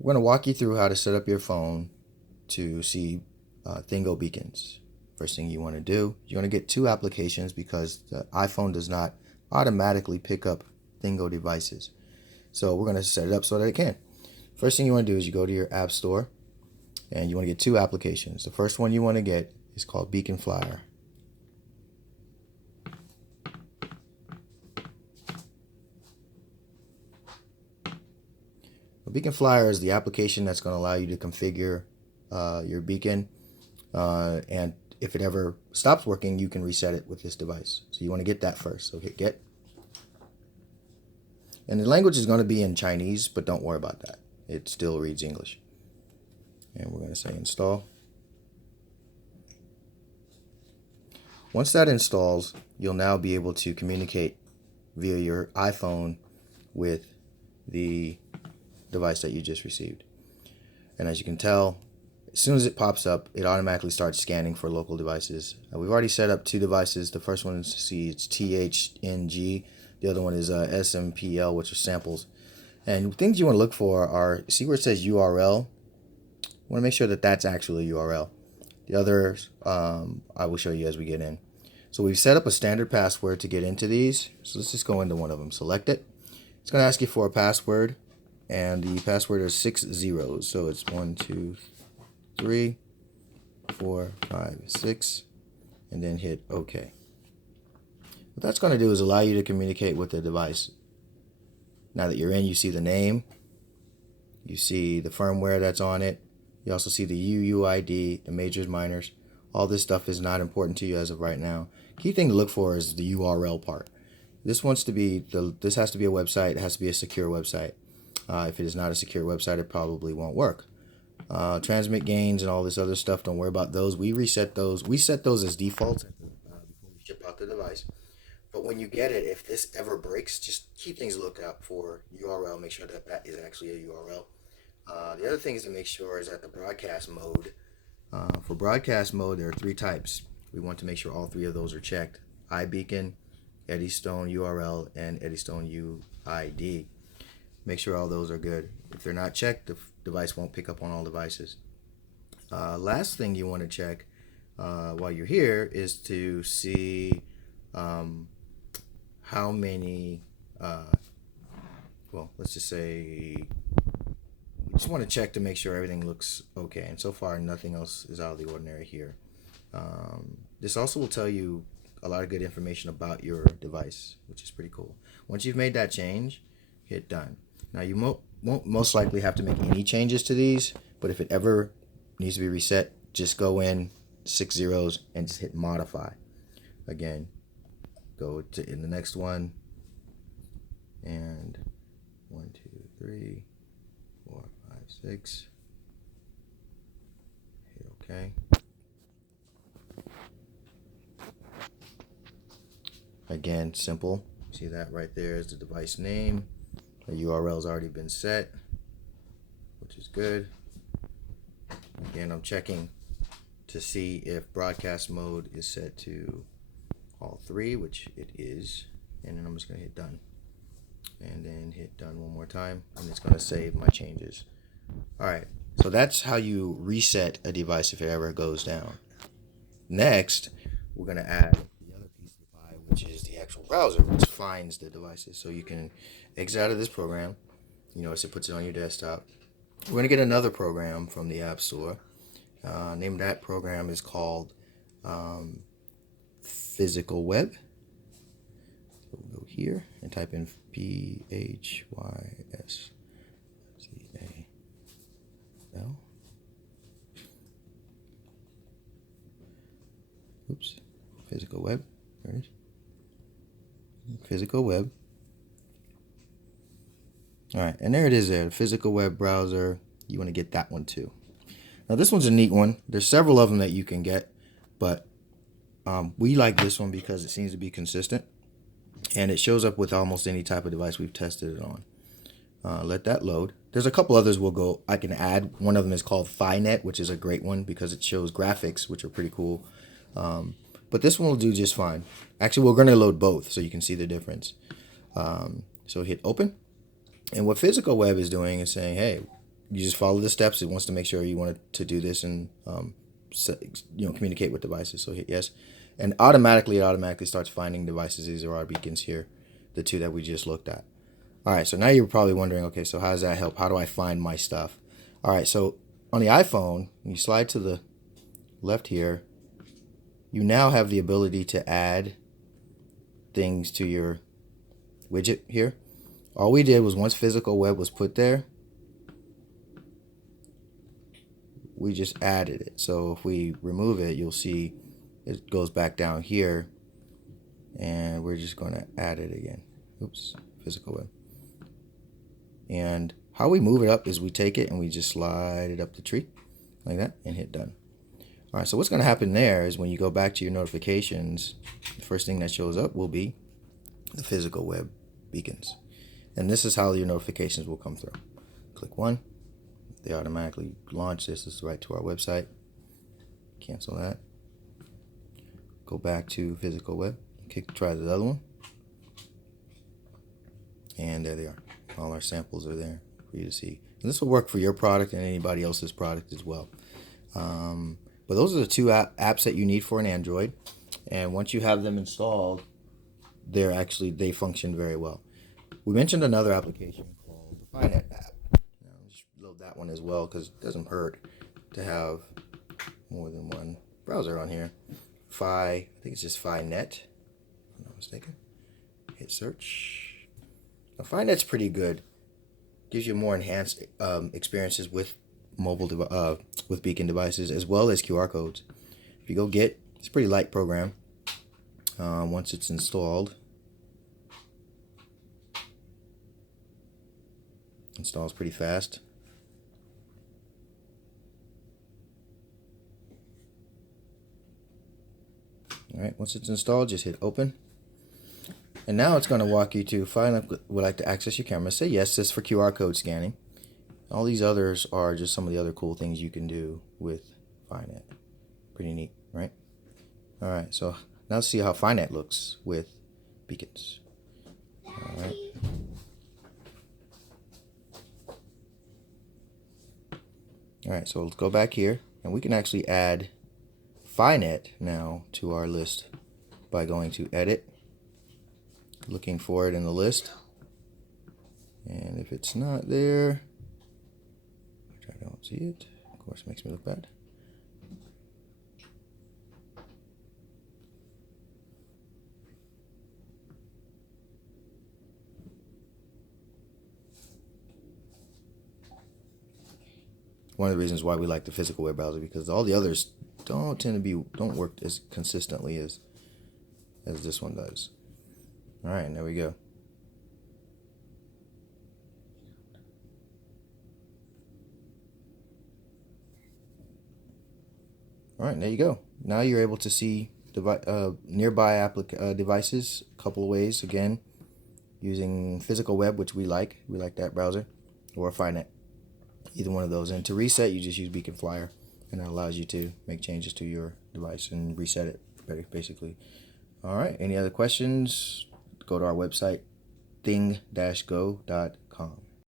We're going to walk you through how to set up your phone to see Thingo beacons. First thing you want to do, you're going to get two applications because the iPhone does not automatically pick up Thingo devices. So we're going to set it up so that it can. First thing you want to do is you go to your app store and you want to get two applications. The first one you want to get is called Beacon Flyer. Beacon Flyer is the application that's going to allow you to configure your beacon, and if it ever stops working, you can reset it with this device. So you want to get that first. So hit get. And the language is going to be in Chinese, but don't worry about that. It still reads English. And we're going to say install. Once that installs, you'll now be able to communicate via your iPhone with the device that you just received. And as you can tell, as soon as it pops up, it automatically starts scanning for local devices. We've already set up two devices. The first one is it's THNG. The other one is SMPL, which are samples. And things you want to look for are, see where it says URL? You want to make sure that that's actually a URL. The others I will show you as we get in. So we've set up a standard password to get into these. So let's just go into one of them. Select it. It's going to ask you for a password. And the password is 6 zeros. So it's 1, 2, 3, 4, 5, 6. And then hit OK. What that's going to do is allow you to communicate with the device. Now that you're in, you see the name. You see the firmware that's on it. You also see the UUID, the majors, minors. All this stuff is not important to you as of right now. Key thing to look for is the URL part. This has to be a website. It has to be a secure website. If it is not a secure website, it probably won't work. Transmit gains and all this other stuff, don't worry about those. We reset those. We set those as default before we ship out the device. But when you get it, if this ever breaks, just keep things looked out for URL. Make sure that that is actually a URL. The other thing is to make sure is that the broadcast mode. For broadcast mode, there are three types. We want to make sure all three of those are checked. iBeacon, Eddystone URL, and Eddystone UID. Make sure all those are good. If they're not checked, the device won't pick up on all devices. Last thing you want to check while you're here is to see how many, well, let's just say, we just want to check to make sure everything looks okay. And so far, nothing else is out of the ordinary here. This also will tell you a lot of good information about your device, which is pretty cool. Once you've made that change, hit done. Now you won't most likely have to make any changes to these, but if it ever needs to be reset, just go in 6 zeros and just hit modify. Again, go to in the next one, and 1, 2, 3, 4, 5, 6. Hit OK. Again, simple. See that right there is the device name. The URL has already been set, which is good. Again, I'm checking to see if broadcast mode is set to all three, which it is. And then I'm just going to hit done. And then hit done one more time. And it's going to save my changes. Alright, so that's how you reset a device if it ever goes down. Next, we're going to add the other piece of the pie, which is the actual browser, which finds the devices. So you can exit out of this program. You notice it puts it on your desktop. We're going to get another program from the App Store. Name of that program is called Physical Web. So we'll go here and type in PHYSCAL. Oops. Physical Web. There it is. Physical Web. Alright, and there it is there, the physical web browser. You want to get that one too. Now this one's a neat one. There's several of them that you can get, but we like this one because it seems to be consistent. And it shows up with almost any type of device we've tested it on. Let that load. There's a couple others I can add. One of them is called PhyNet, which is a great one because it shows graphics, which are pretty cool. But this one will do just fine. Actually, we're going to load both so you can see the difference. So hit open. And what Physical Web is doing is saying, hey, you just follow the steps. It wants to make sure you want to do this and communicate with devices. So hit yes, and it automatically starts finding devices. These are our beacons here, the two that we just looked at. All right, so now you're probably wondering, okay, so how does that help? How do I find my stuff? All right, so on the iPhone, when you slide to the left here, you now have the ability to add things to your widget here. All we did was once physical web was put there, we just added it. So if we remove it, you'll see it goes back down here, and we're just going to add it again. Oops, physical web. And how we move it up is we take it and we just slide it up the tree like that and hit done. All right, so what's going to happen there is when you go back to your notifications, the first thing that shows up will be the physical web beacons. And this is how your notifications will come through. Click one. They automatically launch this. This is right to our website. Cancel that. Go back to physical web. Try the other one. And there they are. All our samples are there for you to see. And this will work for your product and anybody else's product as well. But those are the two apps that you need for an Android. And once you have them installed, they function very well. We mentioned another application called the Finet app. Just load that one as well because it doesn't hurt to have more than one browser on here. I think it's just Finet, if I'm not mistaken. Hit search. Now, Finet's pretty good. Gives you more enhanced experiences with with beacon devices as well as QR codes. If you go get, it's a pretty light program. Once it's installed, installs pretty fast. All right, once it's installed, just hit open. And now it's going to walk you to would like to access your camera. Say yes, this is for QR code scanning. All these others are just some of the other cool things you can do with Finet. Pretty neat, right? All right, so now let's see how Finet looks with beacons. All right. All right, so let's go back here, and we can actually add Finet now to our list by going to Edit, looking for it in the list, and if it's not there, which I don't see it, of course, it makes me look bad. One of the reasons why we like the physical web browser, because all the others don't work as consistently as this one does. All right, and there we go. All right, there you go. Now you're able to see nearby devices a couple of ways. Again, using physical web, which we like that browser, or Finet. Either one of those. And to reset, you just use Beacon Flyer, and that allows you to make changes to your device and reset it, basically. All right, any other questions? Go to our website, thing-go.com.